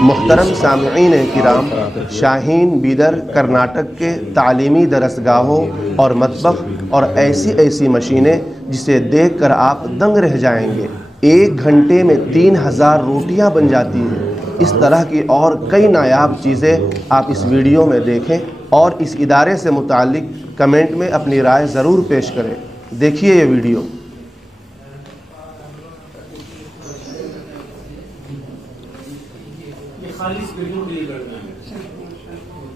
मुहतरम सामईन किराम, शाहीन बीदर कर्नाटक के तालीमी दरसगाहों और मतबख और ऐसी ऐसी मशीनें जिसे देखकर आप दंग रह जाएंगे। 1 घंटे में 3000 रोटियां बन जाती हैं। इस तरह की और कई नायाब चीज़ें आप इस वीडियो में देखें और इस इदारे से मुताल्लिक कमेंट में अपनी राय ज़रूर पेश करें। देखिए ये वीडियो।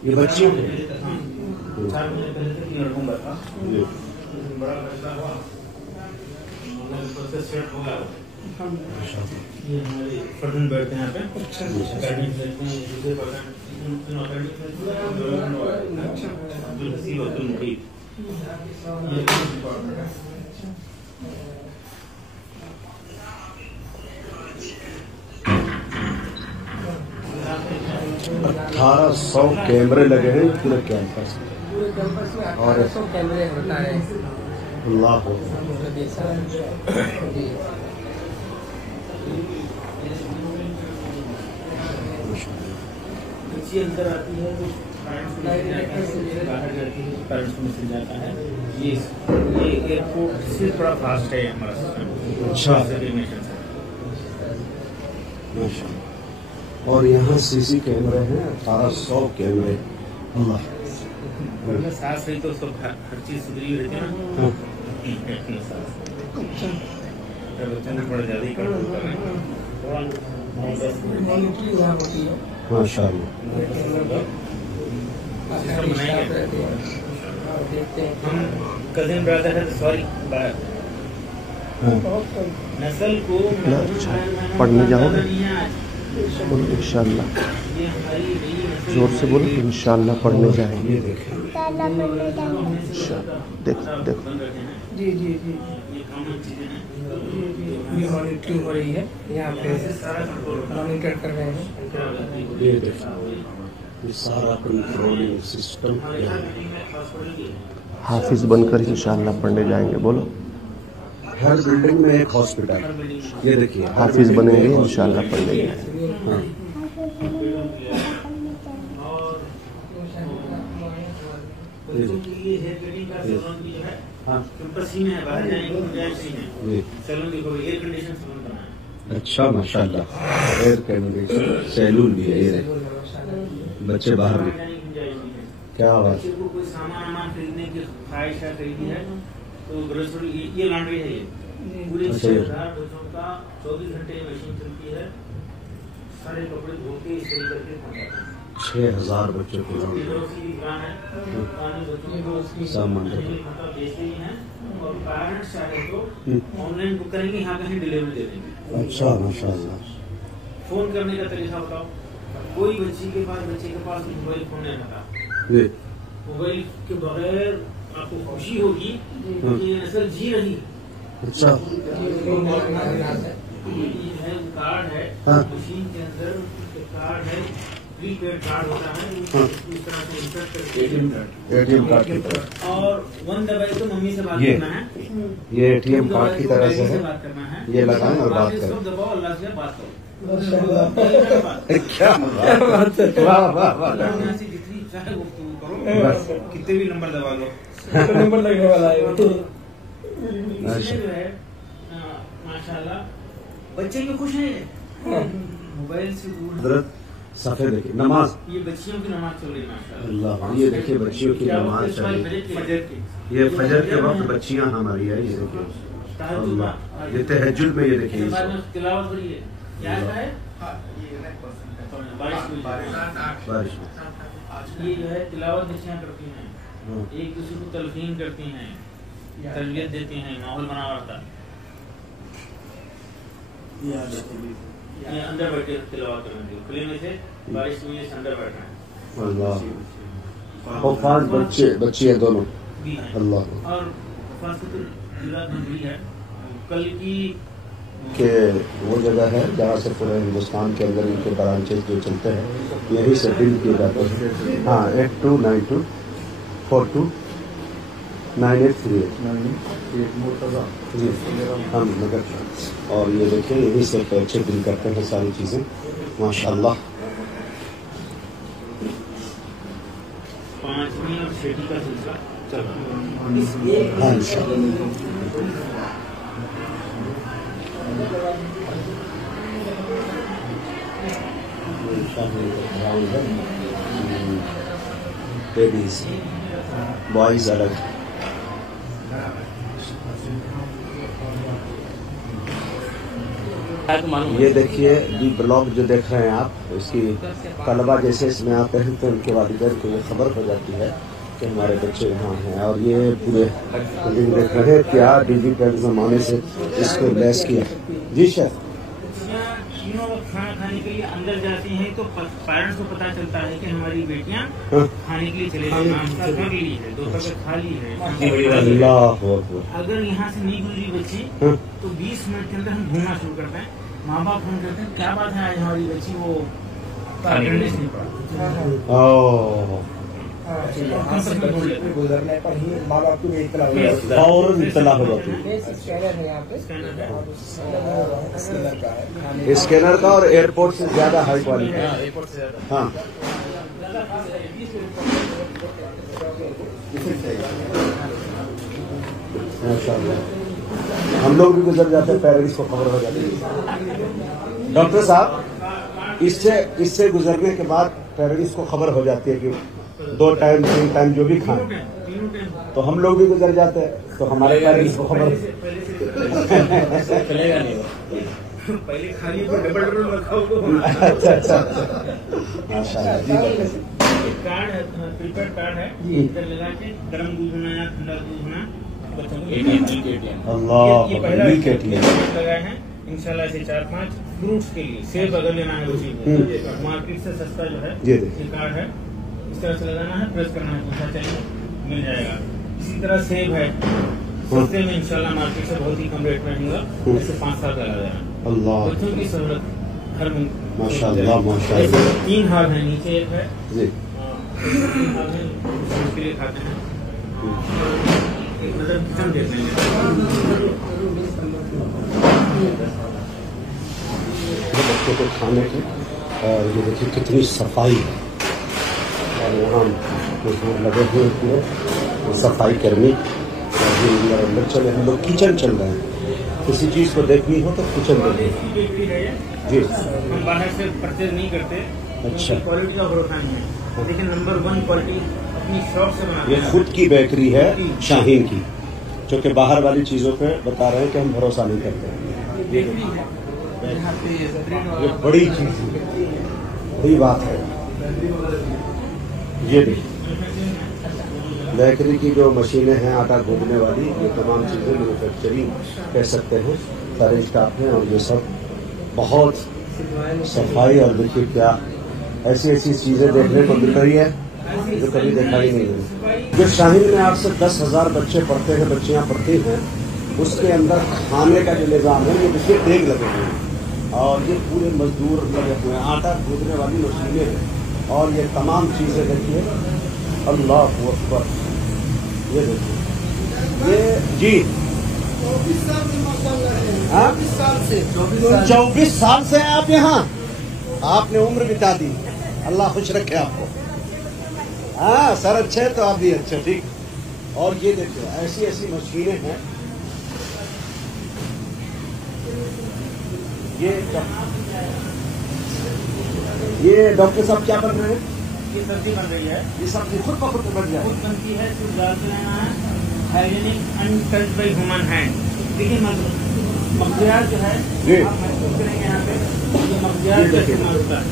ये बच्चियों को 4 महीने पहले तक ये रखूंगा था, बड़ा खर्चा हुआ, प्रोसेस सेट हो गया। ये हमारे फर्जन बैठते हैं यहाँ पे, एकेडमिक बैठते हैं, दूसरे पर्सन अब्दुल हसीब अब्दुल मुकीब, ये 1800 कैमरे लगे हैं पूरे कैंपस में और 1800 कैमरे होता है। अल्लाह हो बच्ची अंदर आती है तो बाहर जाती है, पेरेंट्स को मैसेज जाता है। ये एयरपोर्ट से थोड़ा फास्ट है हमारा सिस्टम। अच्छा। और यहाँ सीसी कैमरे हैं 1800 कैमरे। अल्लाह सास रही तो उसको हर चीज सुधरी हुई रहती है ना। बच्चों ने थोड़ा ज्यादा ही कंट्रोल कर रहे हैं। माशाअल्लाह। हम कजिन ब्रदर है, सॉरी नस्ल को पढ़ने जाओगे? बोलो इंशाअल्लाह, जोर से बोलो। इंशाअल्लाह पढ़ने जाएंगे। देखो देखो, जी जी जी, ये मॉनिटरिंग हो रही है, यहाँ पे मॉनिटर कर रहे हैं। ये देखो, ये सारा कंट्रोलिंग सिस्टम हाफिज बनकर इंशाअल्लाह पढ़ने जाएंगे। बोलो, हर बिल्डिंग में एक हॉस्पिटल। ये देखिए, हाफिज बनेंगे इंशाअल्लाह पढ़ने जाएंगे। हाँ। अच्छा माशाल्लाह, एयर कंडीशन सैलून भी है। ये बच्चे बाहर भी, क्या बात। कोई सामान खरीदने की ख्वाहिश है, खरीदी है तो ये लॉन्ड्री है। ये पूरे 6000 बच्चों का 24 घंटे मशीन चलती है। सारे कपड़े धो के इस तरीके से पहुंचाते हैं। 6000 बच्चों को सामान बेचते ही हैं और पेरेंट्स चाहे तो ऑनलाइन बुक करेंगे, यहाँ कहीं डिलीवरी दे देंगे। अच्छा माशाल्लाह। फोन करने का तरीका बताओ। कोई बच्चे के पास मोबाइल फोन नहीं रहता। मोबाइल के बगैर आपको खुशी होगी कि नस्ल जी रही है। अच्छा, ये कार्ड है, मशीन के अंदर कार्ड है, प्रीपेड कार्ड होता है, इस तरह से इंसर्ट करके एटीएम कार्ड की तरह। और 1 दबाई तो मम्मी से बात करना है, ये एटीएम कार्ड की तरह से है। बात करना है, ये लगाएं और बात करें। दबाओ, अल्लाह से बात करो। क्या बात है, वाह वाह वाह। जितनी चाहे गुफ्तगू करो, कितने भी नंबर दबा लो, नंबर लगने वाला है। जो है माशाल्लाह बच्चे भी खुश हैं मोबाइल से दूर। सफेद देखिए, नमाज, ये बच्चियों की नमाज चल रही है माशाल्लाह। अल्लाह, ये देखिए बच्चियों की नमाज चल रही है। ये फजर के वक्त बच्चियां हमारी है। ये देखिए अल्लाह, ये तहज्जुद में ये देखिए तिलावत हो रही है। क्या है? बारिश में ये जो है तिलावत बच्चियां करती हैं, एक दूसरे को तलकीन करती हैं, तरबियत देती हैं, माहौल बना रहता है। ये अंदर बैठे तिलावत करने खुले में से, बारिश में ये अंदर बैठ रहे हैं। अल्लाह, और 5 बच्चे हैं दोनों। अल्लाह, और जिला भी है कल की के वो जगह है जहाँ से पूरे हिंदुस्तान के अंदर इनके ब्रांचेस जो चलते हैं, यही से बिल्ड किए जाते हैं। हाँ, 8292 42 9838 जी, हम नगर। और ये देखिए, यही से अच्छे बिल करते हैं सारी चीज़ें। माशाल्लाह। 5वीं और 6वीं का सिलसिला चल रहा है। हाँ इंशाल्लाह। बेबीज बॉयज अलग। ये देखिए बी ब्लॉक जो देख रहे हैं आप, इसकी तलबा जैसे इसमें आते हैं तो उनके वालिदैन को ये खबर हो जाती है कि हमारे बच्चे यहाँ हैं। और ये पूरे बिल्डिंग देख रहे हैं क्या डिजिटल जमाने से इसको लैस किया। जी सर, तीनों वक्त खाना खाने के लिए अंदर जाती हैं तो पेरेंट्स को पता चलता है कि हमारी बेटियां खाने के लिए चले गई, नाश्ता कर ली है, दोपहर का खा ली है। अल्लाह अकबर। अगर यहाँ से नहीं गुजरी बच्ची तो 20 मिनट के अंदर हम ढूंढना शुरू करते हैं। माँ बाप फोन करते हैं क्या बात है आज हमारी बच्ची वो अटेंडेंस नहीं पड़ा। गुजरने पर ही माँ बाप को इतला हो जाती है। और इतला हो जाती है। स्कैनर है यहाँ पे, स्कैनर का है, स्कैनर का और एयरपोर्ट से ज्यादा हाई क्वालिटी है। एयरपोर्ट से ज्यादा। हाँ माशाल्लाह। हम लोग भी गुजर जाते हैं, पेरेंट्स को खबर हो जाती है। डॉक्टर साहब, इससे गुजरने के बाद पेरेंट्स को खबर हो जाती है कि 2 टाइम 3 टाइम जो भी खाएं, तो हम लोग भी गुजर जाते हैं तो हमारे पेरेंट्स को खबर चलेगा नहीं। पहले खाली को डबल रखा अच्छा अच्छा माशाल्लाह। जी कार्ड है, प्रीपेड कार्ड है, इधर लगा के गर्म दूध होना या ठंडा दूध होना बच्चों को। अल्लाह ये पहला मिल्क एटीएम लगाए हैं इंशाल्लाह से 4-5 फ्रूट्स के लिए। सेब अगर लेना है बच्ची को मार्केट से सस्ता जो है ये कार्ड है, इस तरह से लगाना है, प्रेस करना है, पूछना चाहिए मिल जाएगा। इसी तरह सेब है सस्ते में इंशाल्लाह मार्केट से बहुत ही कम रेट में मिलेगा, इससे 5 साल का लगा है। अल्लाह बच्चों की सहूलत घर में माशाल्लाह माशाल्लाह। 3 हाल है, नीचे एक है जी 3 हाल है उसके लिए खाते हैं। एक नजर किचन देख लेंगे। बच्चों को खाने की, और ये देखिए कितनी सफाई है। और यहाँ मजदूर लगे हुए पूरे सफाई कर्मी। और अंदर चले, हम लोग किचन चल रहे हैं। किसी चीज को देखनी हो तो किचन देखिए जी। हम बाहर से परचेज नहीं करते, अच्छा, क्वालिटी का भरोसा नहीं है, लेकिन नंबर 1 क्वालिटी अपनी शॉप से बनाते ये हैं। खुद की बेकरी है शाहीन की, जो कि बाहर वाली चीजों पे बता रहे हैं कि हम भरोसा नहीं करते। ये बड़ी चीज है, बड़ी बात है। ये देखिए बेकरी की जो मशीनें हैं आटा गूंदने वाली, ये तमाम चीजें मैन्युफैक्चरिंग कह सकते हैं, सारे स्टाफ हैं। और ये सब बहुत सफाई, और देखिए क्या ऐसी ऐसी चीजें देखने को मिल रही है जो कभी देखा ही नहीं है। जो शाहीन में आपसे 10,000 बच्चे पढ़ते हैं, बच्चियां पढ़ती हैं, उसके अंदर खाने का जो निज़ाम है, ये देखिए देग लगे हुए हैं और ये पूरे मजदूर लगे हुए हैं, आटा गूंदने वाली मशीनें हैं और ये तमाम चीजें देखिए। अल्लाह अकबर। ये देखिए ये जी 24 साल से माशाल्लाह है। हाँ? 24 साल से हैं आप यहाँ, आपने उम्र बिता दी। अल्लाह खुश रखे आपको। हाँ सर अच्छे हैं तो आप भी अच्छे, ठीक। और ये देखिए ऐसी ऐसी मशीनें हैं। ये डॉक्टर साहब क्या बन रहे हैं? ये सब्जी बन रही है, ये सब्जी खुद ब खुद बन जाए, खुद बनती है, सिर्फ डाल के लेना है। Hygienic untouched by human hand. देखिए मगजियात जो है जी। आप महसूस करेंगे यहाँ पे, ये मगजियात का इस्तेमाल होता है।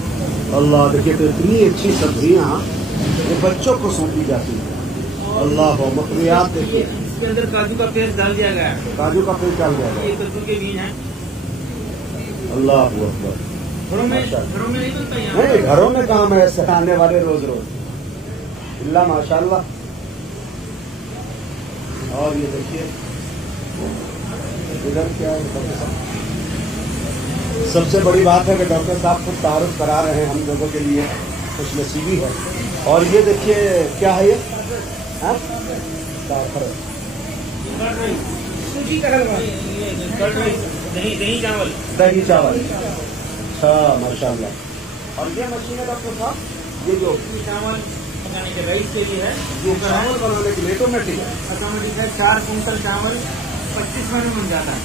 अल्लाह देखिए तो इतनी अच्छी सब्जियाँ ये बच्चों को सौंपी जाती है। अल्लाह मकबियात देखिए, इसके अंदर काजू का पेस्ट डाल दिया गया है। काजू का पेड़ डाल गया है। ये कद्दू के बीज हैं। अल्लाह अकबर। घरों में नहीं बनता यहाँ। नहीं घरों में काम है ऐसे आने वाले रोज रोज। अल्लाह माशाल्लाह। और ये देखिए इधर क्या है डॉक्टर साहब? सबसे बड़ी बात है कि डॉक्टर साहब खुद तारुफ करा रहे हैं, हम लोगों के लिए खुशनसीबी है। और ये देखिए क्या है ये? हाँ? सूजी का हलवा, दही चावल। दही चावल। अच्छा माशाल्लाह। और ये मशीन है डॉक्टर साहब, ये जो चावल पकाने के राइस के लिए है, ये चावल बनाने के लिए ऑटोमेटिक है। ऑटोमेटिक है। 4 कुंटल चावल 25 मिनट में बन जाता है।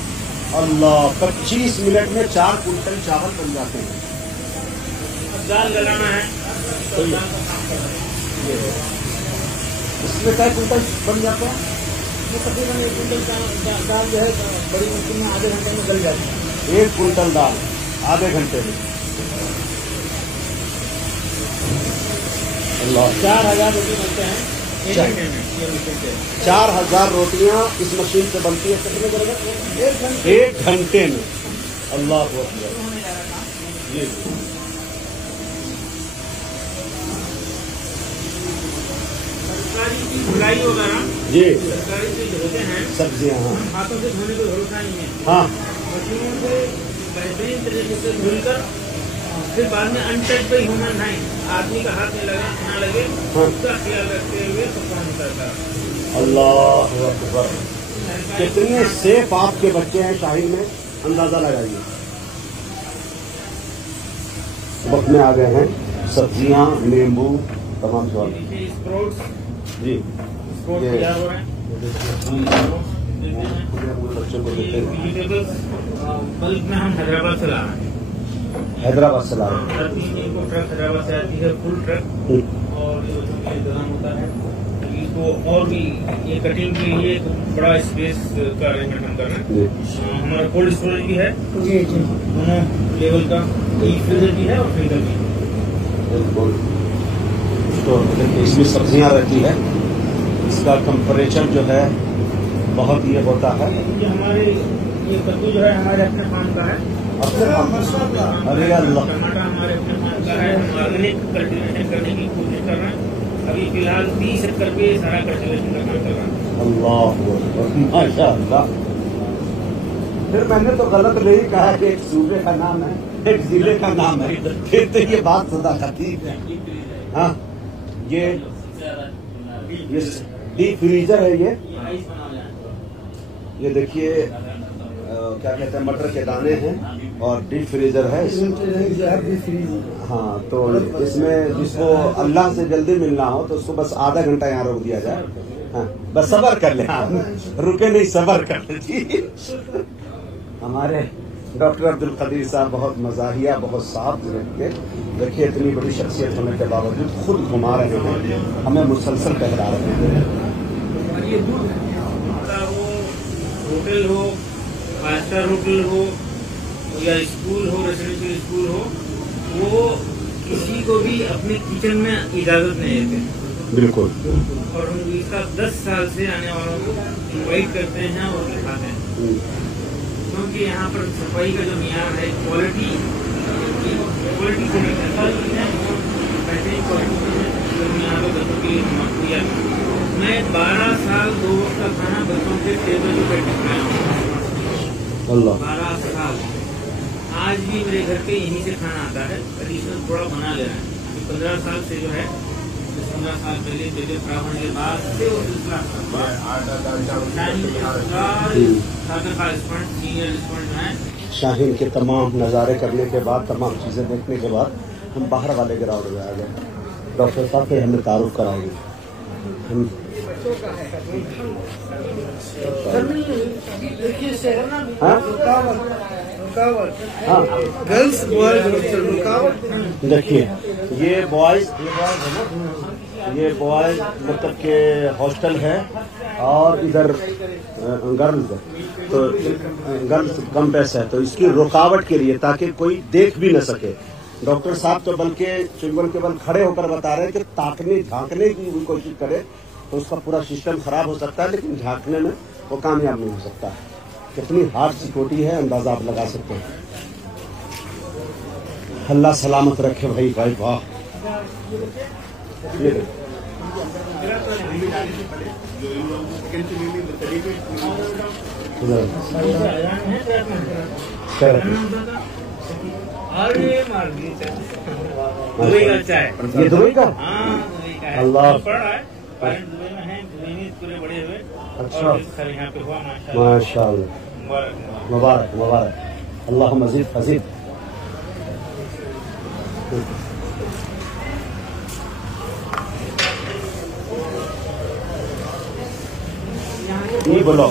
अल्लाह, 25 मिनट में 4 कुंटल चावल बन जाते हैं। अब दाल गलाना है तो दाल का काम कर रहे हैं। इसमें क्या कुंटल बन जाता है? ये तकरीबन 1 कुंटल दाल जो है बड़ी मशीन में आधे घंटे में गल जाती है। 1 कुंटल दाल आधे घंटे में। अल्लाह, 4000 रोटी बनते हैं 1 चार- घंटे में। ये मशीन से 4000 रोटियां इस मशीन से बनती है कितने देर में? 1 घंटे में। अल्लाह अकबर। ये तरकारी की धुलाई वगैरह, जी तरकारी से धोते हैं, सब्जियां, हाँ हाथों से धोने को भरोसा नहीं है। हाँ मशीनों से बेहतरीन तरीके से धुलकर फिर बाद में अनटच बाई ह्यूमन हैंड, आदमी का हाथ में लगे ना लगे, हाँ। उसका ख्याल रखते हुए पकवान करता है। अल्लाह अकबर। कितने सेफ आपके बच्चे हैं शाहीन में, अंदाजा लगाइए। वक्त में आ गए हैं सब्जियां, नींबू, तमाम सवाल। नीचे स्प्राउट्स जी स्प्राउट ये- तैयार हो रहे हैं। बच्चों को देते हैं। वेजिटेबल्स बल्क में हम हैदराबाद से ला रहे हैं। हैदराबाद से ला रहे हैं। हर 3 दिन को ट्रक हैदराबाद से आती है, फुल ट्रक। और ये बच्चों के लिए इंतजाम होता है। इसको और भी ये कटिंग के लिए एक बड़ा स्पेस का अरेंजमेंट हम कर रहे हैं। जी। हमारा कोल्ड स्टोरेज भी है, जी जी। दोनों लेवल का, डीप फ्रीजर भी है और फ्रीजर भी है। बिल्कुल। तो इसमें सब्जियां रहती है, इसका टेम्परेचर जो है बहुत ये होता है। जो हमारे ये कद्दू जो है हमारे अपने फार्म का है। अपने फार्म का? अरे अल्लाह। टमाटर हमारे अपने फार्म का है। हम ऑर्गेनिक कल्टीवेशन करने की कोशिश कर रहे हैं। अभी फिलहाल 30 एकड़ पे सारा कल्टीवेशन का काम कर रहा है। अल्लाह अकबर, माशाअल्लाह। फिर मैंने तो गलत नहीं कहा कि एक सूबे का नाम है, एक जिले का नाम है, फिर तो ये बात सदाकती है। हाँ, ये डीप फ्रीजर है ये। आइस बना हुआ है। ये देखिए क्या कहते हैं, मटर के दाने हैं और डीप फ्रीजर है इसमें। हाँ, तो इसमें जिसको अल्लाह से जल्दी मिलना हो तो उसको बस आधा घंटा यहाँ रोक दिया जाए। हाँ, बस सब्र कर ले। हाँ, रुके नहीं, सब्र कर ले जी। हमारे डॉक्टर अब्दुल कदीर साहब बहुत मजाहिया, बहुत साफ दिल के। देखिए, इतनी बड़ी शख्सियत होने के बावजूद खुद घुमा रहे हैं, हमें मुसलसल टहला रहे हैं। और ये दूध का हो, होटल हो, 5 स्टार होटल हो या स्कूल हो, रेसिडेंशियल स्कूल हो, वो किसी को भी अपने किचन में इजाजत नहीं देते। बिल्कुल। और हम इसका 10 साल से आने वालों को इन्वाइट करते हैं और दिखाते हैं, क्योंकि यहाँ पर सफाई का जो मियार है, क्वालिटी से बेहतरीन क्वालिटी जो यहाँ पे बच्चों के लिए मुहैया। मैं 12 साल 2 वक्त का खाना बच्चों के टेबल पे बैठ खाया हूँ। अल्लाह। 12 साल। आज भी मेरे घर पे यहीं से खाना आता है, एडिशनल थोड़ा बना ले रहे हैं। 15 साल से जो है, 15 साल पहले तबियत खराब होने के बाद से वो सिलसिला सीनियर रेस्टोरेंट है। शाहीन के तमाम नज़ारे करने के बाद, तमाम चीज़ें देखने के बाद हम बाहर वाले ग्राउंड में आ गए। डॉक्टर साहब से हमें तारुफ कराएंगे। हम देखिए शहर ना हाँ? रुकावट हाँ, गर्ल्स बॉयज हॉस्टल रुकावट। देखिए ये बॉयज है ना, ये बॉयज मतलब के हॉस्टल है और इधर गर्ल्स है, तो गर्ल्स कम पैसा है, तो इसकी रुकावट के लिए ताकि कोई देख भी न सके। डॉक्टर साहब तो बल्कि चुंगल के बल खड़े होकर बता रहे हैं कि ताकने झांकने की भी कोशिश करे तो उसका पूरा सिस्टम खराब हो सकता है, लेकिन झांकने में वो कामयाब नहीं हो सकता है। कितनी हार्ड सिक्योरिटी है, अंदाजा आप लगा सकते हैं। अल्लाह सलामत रखे भाई, भाई वाह। ये देखो। अरे मार दी दुबई का अच्छा है। ये दुबई का? हाँ, दुबई का है। अल्लाह। पढ़ रहा है, पेरेंट्स दुबई में है, दुबई में पूरे बड़े हुए। अच्छा। और सर यहाँ पे हुआ, माशाल्लाह। माशाअल्लाह, मुबारक। मुबारक मुबारक। अल्लाह मजीद फजीद। बोलो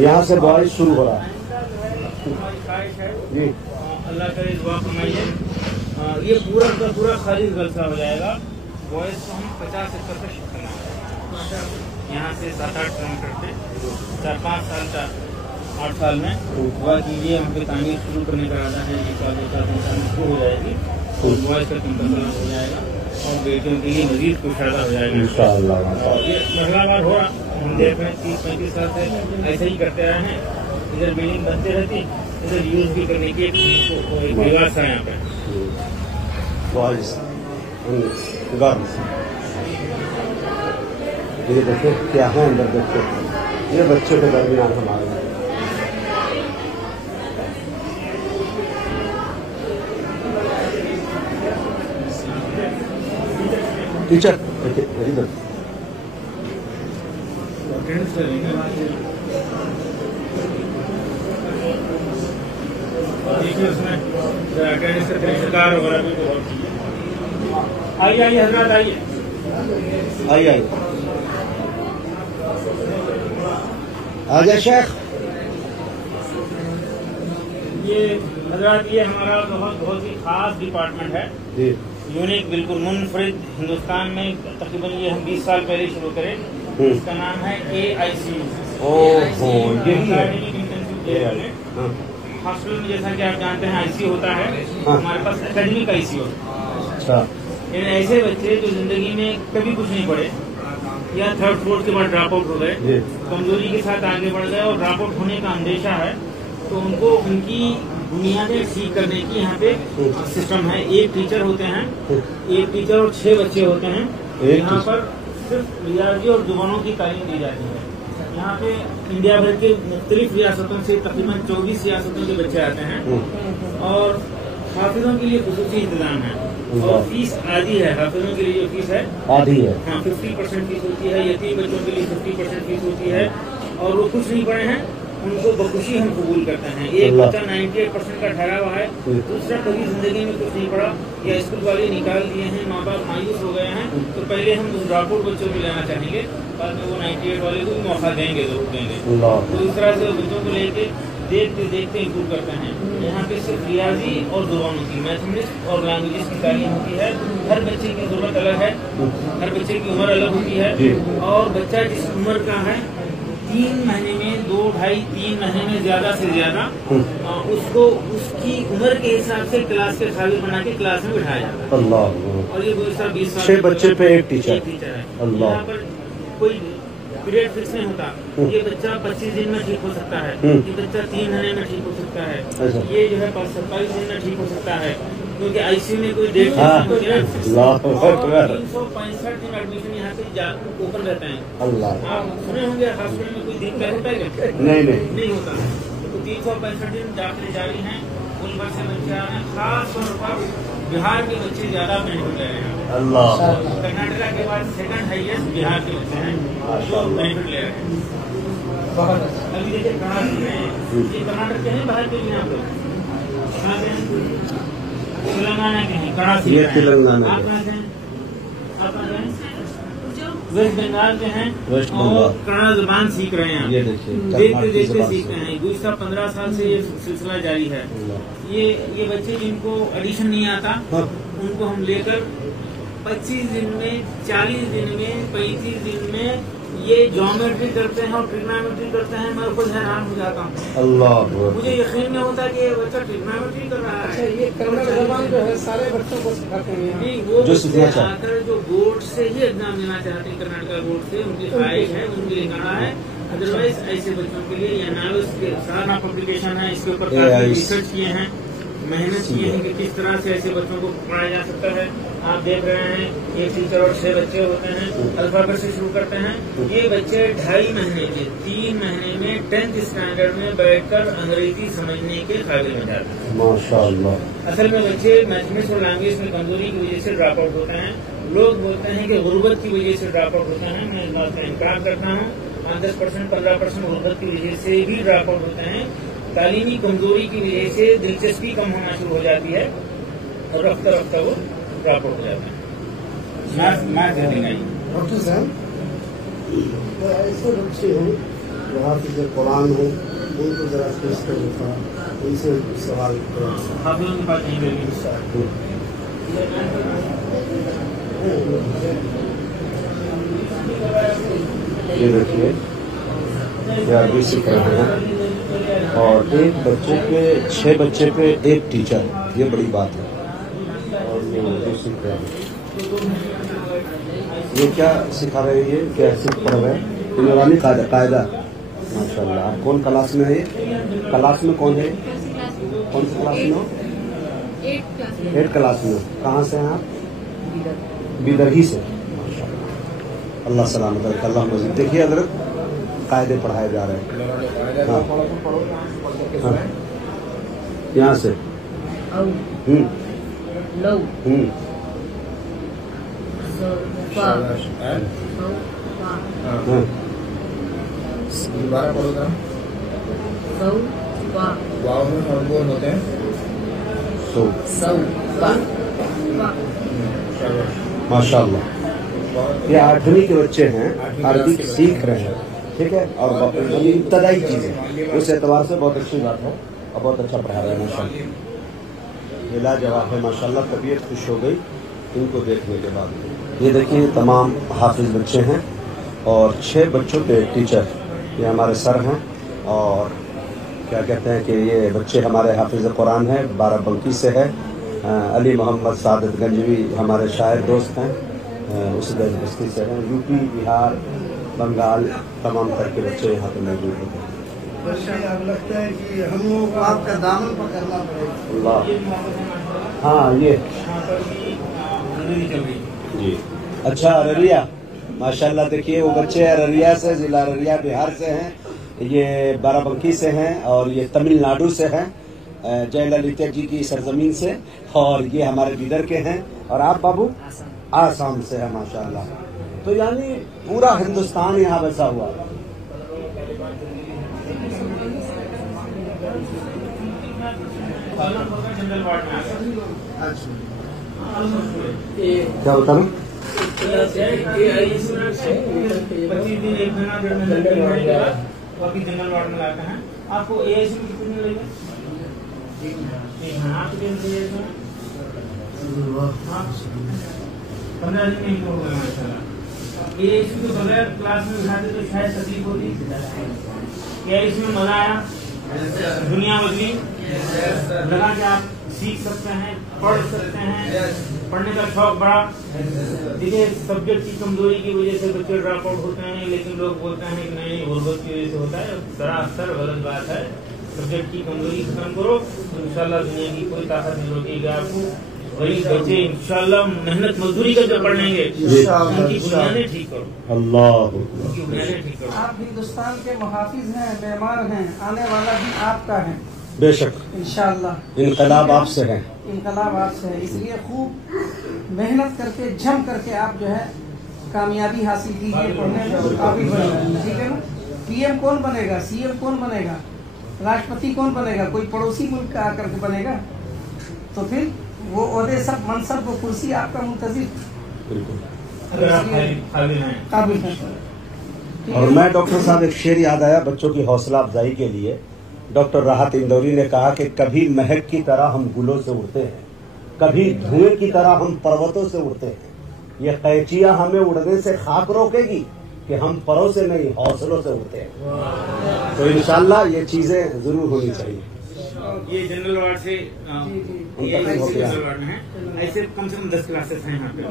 यहाँ से बॉयज शुरू हो रहा है जी। अल्लाह करे दुआ फरमाइए। ये पूरा का पूरा खालिद जलसा हो जाएगा। बॉयज को हम 50-70 पे शिफ्ट करना है यहाँ से 7-8 किलोमीटर से 4-5 साल का 8 साल में दुआ कीजिए। हम पे तामीर शुरू करने का इरादा है। ये साल शुरू हो जाएगी और बॉयज का कंपल्सन हो जाएगा और बेटियों के लिए मजीद कुशादा हो जाएगा इंशाअल्लाह। ये पहला बार हो रहा। हम देख रहे हैं 30-35 साल से ऐसे ही करते रहे हैं। इधर बिल्डिंग बनते रहती, इधर यूज भी करने की एक व्यवस्था है यहाँ पे। बॉयज गर्ल्स ये देखो क्या है अंदर, देखो ये बच्चों के दरमियान हमारे टीचर इधर आइए आइए हजरत आइए आइए आजा शेख। ये हजरत ये हमारा बहुत ही खास डिपार्टमेंट है जी। यूनिक, बिल्कुल मुनफरिद। हिंदुस्तान में तकरीबन ये हम 20 साल पहले शुरू करें। इसका नाम है AICU। ओहो हॉस्पिटल में जैसा कि आप जानते हैं ICU होता है, हमारे पास एकेडमिक ICU है। अच्छा। ऐसे बच्चे जो जिंदगी में कभी कुछ नहीं पढ़े या 3rd 4th के बाद ड्रॉप आउट हो गए, कमजोरी के साथ आगे बढ़ गए और ड्रॉप आउट होने का अंदेशा है, तो उनको उनकी बुनियादें ठीक करने की यहाँ पे सिस्टम है। 1 टीचर होते हैं, 1 टीचर और 6 बच्चे होते हैं। यहाँ पर सिर्फ रियाजी और जुबानों की तालीम दी जाती है। यहाँ पे इंडिया भर के मुख्तलिफ रियासतों से तकरीबन 24 रियासतों के बच्चे आते हैं और हाफिजों के लिए खुसूसी इंतजाम है और फीस आधी है। हाफिजों के लिए जो फीस है आधी है, हाँ 50% फीस होती है। यतीम बच्चों के लिए 50% फीस होती है और वो कुछ नहीं पढ़े हैं उनको बखुशी हम कबूल करते हैं। एक बच्चा 98% का ठहरा हुआ है, दूसरा कभी जिंदगी में कुछ नहीं पढ़ा या स्कूल वाले निकाल दिए हैं, माँ बाप मायूस हो गए हैं, तो पहले हम उस ड्रॉप आउट बच्चों को लेना चाहेंगे, बाद में वो 98 वाले को भी मौका देंगे, जरूर देंगे। तो इस तरह से बच्चों को लेके देखते देखते इम्प्रूव करते हैं। यहाँ पे सिर्फ रियाजी और जुबानों की, मैथमेटिक्स और लैंग्वेजेस की तालीम होती है। हर बच्चे की जरूरत अलग है, हर बच्चे की उम्र अलग होती है और बच्चा जिस उम्र का है 3 महीने में 2-2.5-3 महीने में ज्यादा से ज्यादा उसको उसकी उम्र के हिसाब से क्लास के काबिल बना के क्लास में बिठाया जाता है। अल्लाह। और ये 20 साल 6 बच्चे पे 1 टीचर है। अल्लाह। यहाँ पर कोई पीरियड फिक्स नहीं होता। ये बच्चा 25 दिन में ठीक हो सकता है, ये बच्चा 3 महीने में ठीक हो सकता है, ये जो है 27 दिन में ठीक हो सकता है, क्योंकि ICU में कोई डेट 365 दिन एडमिशन यहाँ पे ओपन रहते हैं। अल्लाह। आप सुने होंगे हॉस्पिटल में कोई दिक्कत होता है नहीं होता है। तो 365 दिन दाखिले जारी हैं। उन भर से बच्चे आ रहे हैं, खास तौर पर बिहार के बच्चे ज्यादा बेनिफिट ले रहे हैं। अल्लाह। कर्नाटका के बाद 2nd हाईएस्ट बिहार के बच्चे हैं जो बेनिफिट ले रहे हैं। अभी देखिए कहाँ से हैं, ये कर्नाटक के हैं, बाहर के भी यहाँ पे तेलंगाना के हैं, कहाँ से तेलंगाना आप कहाँ से हैं? आप कहाँ से हैं? वेस्ट बंगाल के हैं और कन्नड़ जुबान सीख रहे हैं। ये देखिए देखते देखते सीखते हैं। गुज़श्ता 15 साल से ये सिलसिला जारी है। ये बच्चे जिनको एडिशन नहीं आता उनको हम लेकर 25 दिन में, 40 दिन में, 35 दिन में ये ज्योमेट्री करते हैं और ट्रिग्नोमेट्री करते हैं। मैं खुद हैरान हो जाता हूँ। अल्लाह। मुझे यकीन नहीं होता कि ये बच्चा ट्रिग्नोमेट्री कर रहा है। ये कन्नड़ जबान जो है सारे बच्चों को सिखाते हैं। नहीं, वो बच्चे आकर जो बोर्ड से ही एग्जाम देना चाहते हैं, कर्नाटका बोर्ड से, उनकी ख्वाहिश है, उनके लिए करना है। अदरवाइज ऐसे बच्चों के लिए या नावल्स के सारा पब्लिकेशन है, इसके ऊपर काफी रिसर्च किए हैं, मेहनत की है कि किस तरह से ऐसे बच्चों को पढ़ाया जा सकता है। आप देख रहे हैं 1 टीचर और 6 बच्चे होते हैं। अल्फाबेट से शुरू करते हैं। ये बच्चे 2.5 महीने के 3 महीने में 10th स्टैंडर्ड में बैठकर अंग्रेजी समझने के काबिल हो जाते हैं। माशाअल्लाह। असल में बच्चे मैथमेटिक्स और लैंग्वेज में कमजोरी की वजह से ड्रॉप आउट होते हैं। लोग बोलते हैं कि गुर्बत की वजह से ड्रॉप आउट होते हैं। मैं इस बात का इनकार करता हूँ। 10% 15% गुर्बत की वजह से भी ड्रॉप आउट होते हैं। तालीमी कमजोरी की वजह से दिलचस्पी कम होना शुरू हो जाती है और रफ्ता रफ्ता वो ड्रॉप आउट हो जाता है। डॉक्टर साहब ऐसे बच्चे हैं जो हाफिज़ कुरान हो, उनको जरा पेश करना था, उनसे सवाल करा। हाफिज़ के पास नहीं गए। ये देखिए, ये अरबी सीख रहे हैं और एक बच्चे पे 6 बच्चे पे एक टीचर, ये बड़ी बात है। और ये उर्दू सीख रहे हैं। ये क्या सिखा रहे हैं, ये क्या सीख पढ़ रहे हैं? यूनानी कायदा। माशाल्लाह। आप कौन क्लास में है? ये क्लास में कौन है? कौन सी क्लास में हो? 8 क्लास में। कहाँ से हैं आप? बिदरही से। माशाल्लाह, अल्लाह सलामत रखे, अल्लाह मजीद। देखिए हज़रत, कायदे पढ़ाए जा रहे हैं। हाँ। यहाँ से दोबारा पढ़ो था। वाव में हॉर्मोन होते हैं। माशाल्लाह। ये 8वीं के बच्चे हैं, अरबी सीख रहे हैं, ठीक है। और ये इब्तदाई चीजें, उस एतबार से बहुत अच्छी बात है और बहुत अच्छा पढ़ा रहे हैं माशाल्लाह। ये लाजवाब है माशाल्लाह। तबीयत खुश हो गई इनको देखने के बाद। ये देखिए, तमाम हाफिज बच्चे हैं और 6 बच्चों पे टीचर, ये हमारे सर हैं। और क्या कहते हैं कि ये बच्चे हमारे हाफिज कुरान हैं, बाराबंकी से है। अली मोहम्मद सादत गंजवी हमारे शायर दोस्त हैं, उस बस्ती से हैं। यूपी, बिहार, बंगाल, तमाम तरह के बच्चे यहाँ पे मौजूद होते हैं। लगता है कि हम लोगों को आपका दामन पकड़ना पड़ेगा। हाँ, ये जी। अच्छा, अररिया माशाल्लाह। देखिए, वो बच्चे अररिया से, जिला अररिया बिहार से हैं, ये बाराबंकी से हैं और ये तमिलनाडु से हैं, जयललिता जी की सरजमीन से। और ये हमारे बिदर के हैं। और आप बाबू? आसाम से है माशाल्लाह। तो यानी पूरा हिंदुस्तान यहाँ बसा हुआ है। क्या बताऊँ? 25 दिन 1 महीना 1.5 महीना बाकी जनरल वार्ड में लाते हैं। आपको AIC में कितने लगेगा? 1 महीना। आप कितने लगेगा? 15 दिन में इनको होगा माशाल्लाह। AIC को बगैर क्लास में बिठाते तो शायद तकलीफ होती। AIC में मजा आया, दुनिया बदली, लगा कि आप सीख सकते हैं, पढ़ सकते हैं, पढ़ने का शौक बढ़ा। देखिए, सब्जेक्ट की कमजोरी की वजह से बच्चे ड्रॉप आउट होते हैं, लेकिन लोग बोलते हैं कि नहीं, गुर्बत की वजह से होता है। सरासर गलत बात है। सब्जेक्ट की कमजोरी खत्म करो तो इंशाल्लाह दुनिया की कोई ताकत नहीं रोकेगी आपको। वही बच्चे इंशाल्लाह मेहनत मजदूरी करके पढ़ेंगे, उनकी बुनियादें ठीक करो। अल्लाह, उनकी बुनियादें ठीक करो। आप हिंदुस्तान के मुहाफिज हैं, मेहमान हैं, आने वाला भी आपका है बेशक। इंशाल्लाह। इनकलाब आपसे है। इनकलाब आपसे है, इसलिए खूब मेहनत करके, जम करके आप जो है कामयाबी हासिल कीजिए, पढ़ने में काबिल बनेगा, ठीक है ना। PM कौन बनेगा, CM कौन बनेगा, राष्ट्रपति कौन बनेगा? कोई पड़ोसी मुल्क का आकर के बनेगा। तो फिर वो ओहदे सब मनसब वो कुर्सी आपका मुंतजिर काबिल है। और मैं डॉक्टर साहब, एक शेर याद आया बच्चों की हौसला अफजाई के लिए। डॉक्टर राहत इंदौरी ने कहा कि कभी महक की तरह हम गुलों से उड़ते हैं, कभी धुएं की तरह हम पर्वतों से उड़ते हैं। ये कैचिया हमें उड़ने से खाक रोकेगी कि हम परों से नहीं, हौसलों से उड़ते हैं। तो इंशाल्लाह ये चीजें जरूर होनी चाहिए। ये जनरल वार्ड से जनरल वार्ड में है। ऐसे कम से कम 10 क्लासेस हैं यहाँ पे।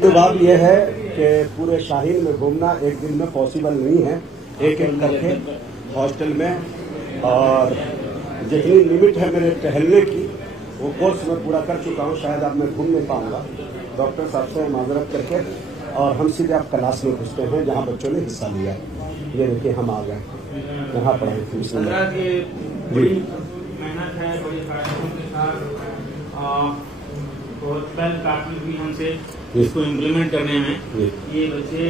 तो बात यह है कि पूरे शाहीन में घूमना एक दिन में पॉसिबल नहीं है, एक एक करके हॉस्टल में। और जितनी लिमिट है मेरे टहलने की, वो कोर्स में पूरा कर चुका हूँ। शायद अब मैं घूम नहीं पाऊंगा, डॉक्टर साहब से माजरत करके। और हम सीधे आप क्लास में घुसते हैं जहाँ बच्चों ने हिस्सा लिया। ये देखिए, हम आ गए यहाँ पढ़ाई थी। बड़ी मेहनत है, बड़ी कार्यक्रम के साथ और वेल काफी भी हमसे इसको इम्प्लीमेंट करने में। ये बच्चे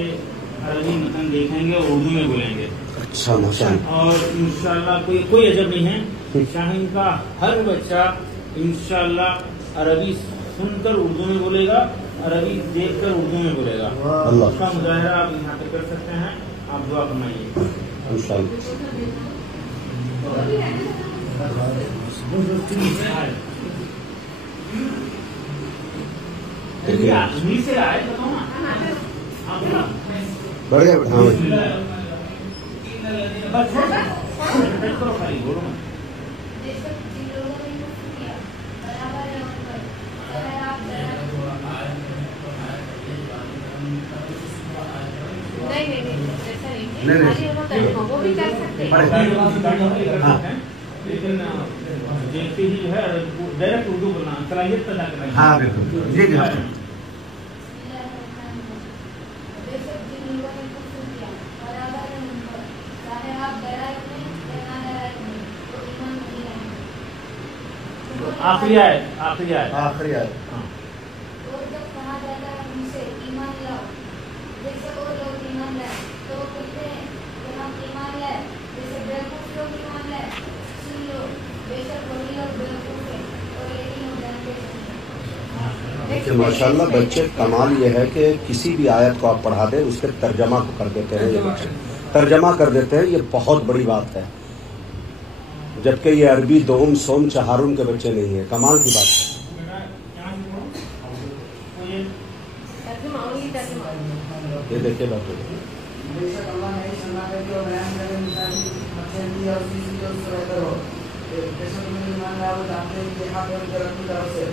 अरबी मतन देखेंगे और उर्दू में बोलेंगे। अच्छा, माशाअल्लाह। और इंशाल्लाह कोई अजब नहीं है, शाहीन का हर बच्चा इंशाल्लाह अरबी सुनकर उर्दू में बोलेगा और अभी देख कर उर्दू में बोलेगा। अल्लाह। उसका मुजाहिरा आप यहाँ पे कर सकते हैं। आप दुआ फरमाइए इंशाअल्लाह। आदमी से आए बताओ ना। बढ़ गया बेटा। बस करो खाली बोलो ना। नहीं। वो भी कर सकते हैं। हाँ। लेकिन देखते ही जो है डायरेक्ट उर्दू बोलना सलाहियत पैदा करना। हाँ बिल्कुल जी जी। आखिरी आयत आखिरी आयत आखिरी आयत। हाँ। और जब कहा जाता है उनसे ईमान लाओ, जैसे वो लोग ईमान लाए तो वो कहते हैं कि हम ईमान लाए, जैसे बेवकूफ लोग ईमान लाए। सुन लो, बेशक वही लोग बेवकूफ हैं और यही लोग जानते हैं। देखिए माशाल्लाह बच्चे कमाल ये है कि किसी भी आयत को आप पढ़ा दें उसके तर्जमा को कर देते हैं। ये बच्चे तर्जमा कर देते हैं, ये बहुत बड़ी बात है। जबकि ये अरबी दोम सोम चहारून के बच्चे नहीं है। कमाल की बात है। ये देखिए बात बेशक अल्लाह ने इस अल्लाह के और बयान करने मिसाल मच्छर दी और किसी को बेहतर हो। बेशक में ईमान लाओ, जानते हैं कि देखा है उनके रब की तरफ से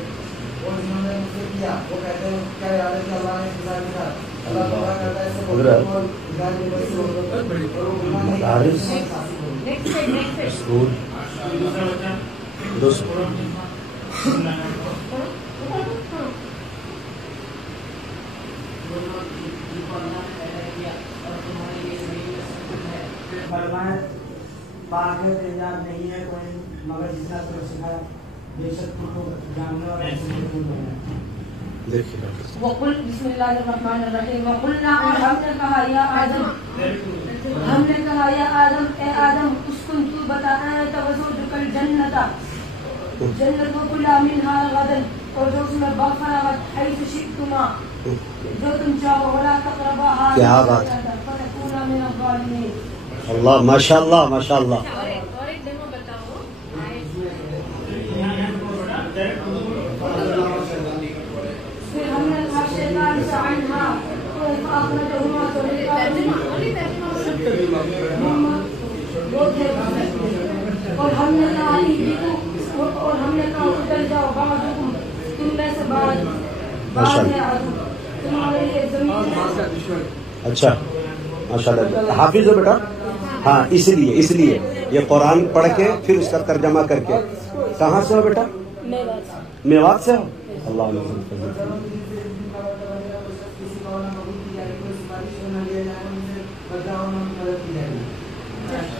और जिन्होंने मुझसे किया वो कहते हैं क्या याद है कि अल्लाह ने इंतजार किया। अल्लाह दुआ करता है इससे बहुत और इंतजार की वजह से और वो गुनाह नहीं नेक्स्ट स्कूल दूसरा बच्चा दोस्तों फरमाए पाके तैयार नहीं है कोई मगर जितना तो सिखाया बेशक तुमको जानने और देखिए वकुल बिस्मिल्लाहिर्रहमानिर्रहीम वकुलना और हमने कहा या आदम ए आदम उस्कुन तू बताए तवज़ुकल जन्नता जन्नत को कुला मिनहा गदन और जो उसमें बफरावत हैसु शितुमा जो तुम चाहो वला तक़रबा हाज़िह क्या बात है। फतकूना मिनल ज़ालिमीन। अल्लाह माशाल्लाह माशाल्लाह। और एक डेमो बताओ। फिर हमने कहा शैतान से अन्हा तो अखरजहुमा तो और हमने कहा और हमने कहा उतर जाओ बाज़ुकुम तुम में से बाज़ है आदू तुम्हारे लिए ज़मीन। अच्छा माशाल्लाह हाफिज हो बेटा। हाँ इसलिए ये कुरान पढ़ के फिर उसका तर्जमा करके। कहाँ से हो बेटा? मेवात से हो। अल्लाह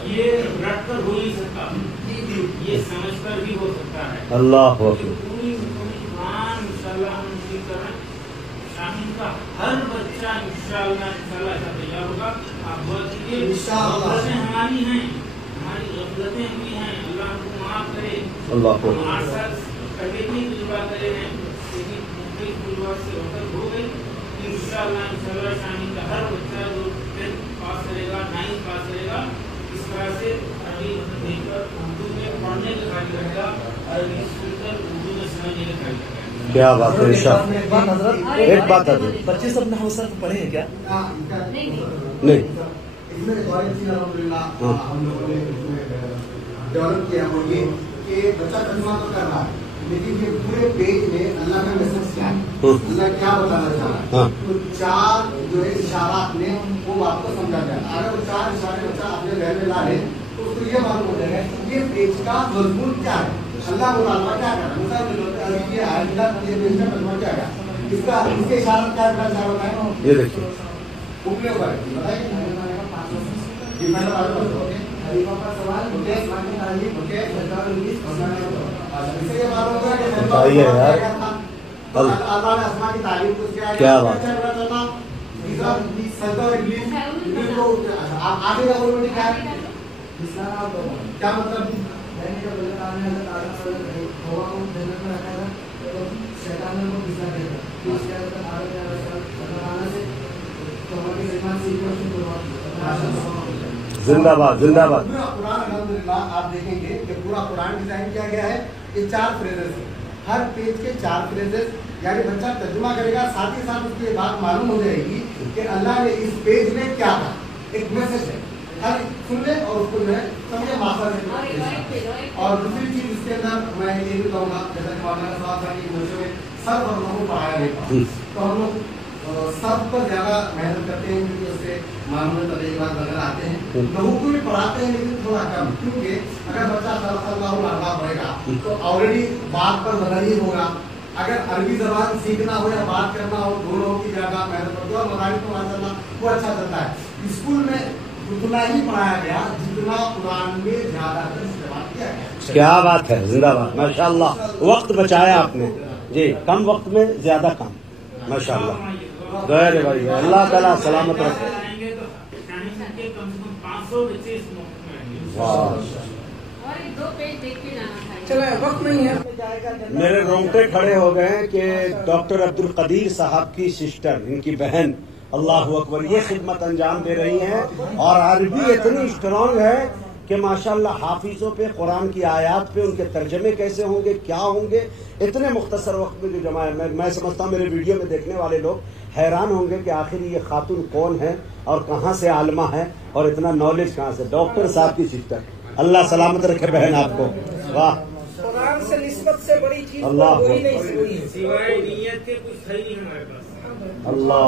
ये रट कर हो नहीं सकता, ये समझ कर भी हो सकता है। अल्लाह पूरी कुरान इंशाल्लाह हम उसी तरह शामिल का हर बच्चा इंशाल्लाह ऐसा तैयार होगा। आप गलतियां हमारी हैं, हमारी गलतियां हुई हैं, अल्लाह हमको माफ करे। अल्लाह को हम 8 साल पहले भी दुआ करे हैं, लेकिन मुख्तलिफ दुआ से होकर हो गई। इंशाल्लाह शामिल का हर बच्चा जो 10th पास करेगा, 9th पास करेगा, इस तरह से अभी उर्दू में पढ़ने का कार्य रहेगा और सुनकर उर्दू में समझने का कार्य रहेगा। क्या बात है इरशाद। एक बात है बच्चे सब नहव सर्फ पढ़े हैं क्या? नहीं इसमें अल्हम्दुलिल्लाह हम लोगों ने डेवलप किया वो ये कि बच्चा तर्जुमा तो कर रहा है लेकिन ये पूरे पेज में अल्लाह का मैसेज क्या है, अल्लाह क्या बताना चाह रहा है, तो 4 जो है इशारात में वो बात को समझा जाए। अगर वो 4 इशारे बच्चा अपने घर में ला ले तो उसको ये मालूम हो जाएगा कि ये पेज का मजमून क्या है, अल्लाह मुतालबा क्या कर रहा है, ये आइंदा ये पेज का तर्जुमा क्या है, इसका इसके इशारा क्या करना बताए। ये देखिए उपयोग बताइए बताइए यार क्या बात है। क्या मतलब हवा को जन्नत में रखेगा तो शैतान को भिजा देगा। तो इसके अंदर आने से तो हमारी ईमान से जिंदाबाद जिंदाबाद। पूरा कुरान अल्हम्दुलिल्लाह आप देखेंगे कि पूरा कुरान डिजाइन किया गया है। ये 4 फ्रेजेस है, हर पेज के 4 फ्रेजेस, यानी बच्चा तर्जुमा करेगा, साथ ही साथ उसको ये बात मालूम हो जाएगी कि अल्लाह ने इस पेज में क्या कहा। एक मैसेज है, हर सुन ले और उसको जो है समझे माफा से। और दूसरी चीज इसके अंदर मैं ये भी कहूँगा, जैसा कि मौलाना साहब का में सब हम लोगों को पढ़ाया नहीं, तो हम लोग सब पर ज्यादा मेहनत करते हैं क्योंकि उससे मालूम तरीक़ात वगैरह आते हैं। लोगों को भी पढ़ाते हैं लेकिन थोड़ा कम, क्योंकि अगर बच्चा सल्लल्लाहु पढ़ेगा तो ऑलरेडी बात पर मदनी होगा। अगर अरबी जबान सीखना हो या बात करना हो, दोनों की ज्यादा मेहनत होती है। और मदारी तो माशाअल्लाह वो अच्छा चलता है। स्कूल में उतना ही पढ़ाया गया जितना कुरान में ज्यादातर इस्तेमाल किया गया। क्या बात है, जिंदाबाद माशाअल्लाह। वक्त बचाया आपने जी, कम वक्त में ज्यादा काम, माशाअल्लाह। गैर भाई अल्लाह ताला सलामत रखे। चलो वक्त नहीं है। मेरे रोंगटे खड़े हो गए कि डॉक्टर अब्दुल कदीर साहब की सिस्टर, इनकी बहन, अल्लाह अकबर, ये खिदमत अंजाम दे रही हैं। और अरबी इतनी स्ट्रांग है कि माशाल्लाह हाफिजों पे, कुरान की आयत पे उनके तर्जमे कैसे होंगे, क्या होंगे, इतने मुख्तसर वक्त में जो जमा है। मैं समझता हूँ मेरे वीडियो में देखने वाले लोग हैरान होंगे कि आखिर ये खातून कौन है और कहाँ से आलमा है और इतना नॉलेज कहाँ से। डॉक्टर साहब की सिस्टर, अल्लाह सलामत रखे बहन आपको। वाह, कुरान से निस्बत से बड़ी चीज अल्लाह कोई नहीं हुई है। सिवाय नियत के कुछ सही नहीं हमारे पास। अल्लाह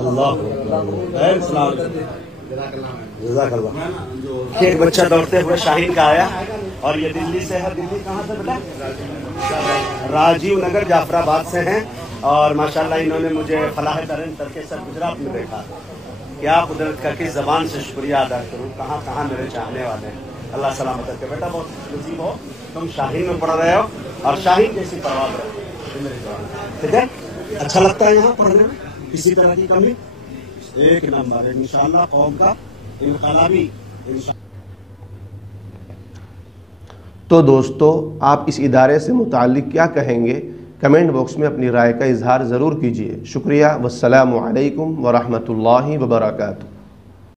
अल्लाह। एक बच्चा दौड़ते हुए शाहीन का आया और ये दिल्ली से है। दिल्ली कहाँ से बेटा? राजीव नगर जाफराबाद से हैं। और माशाल्लाह इन्होंने मुझे फलाह तरीन तर्केसर गुजरात में देखा। क्या कुदरत का किस जबान से शुक्रिया अदा करूँ, कहाँ कहाँ मेरे चाहने वाले हैं। अल्लाह सलामत रखे बेटा, बहुत नसीब हो तुम शाहीन में पढ़ रहे हो और शाहीन जैसी परवाह रहे। ठीक है, अच्छा लगता है यहाँ पढ़ने में, किसी तरह की कमी। एक नंबर है इंशाअल्लाह, कौम का इनकलाबी। तो दोस्तों, आप इस इदारे से मुताल्लिक क्या कहेंगे, कमेंट बॉक्स में अपनी राय का इजहार ज़रूर कीजिए। शुक्रिया। वस्सलामु अलैकुम व रहमतुल्लाहि व बरकातुहू।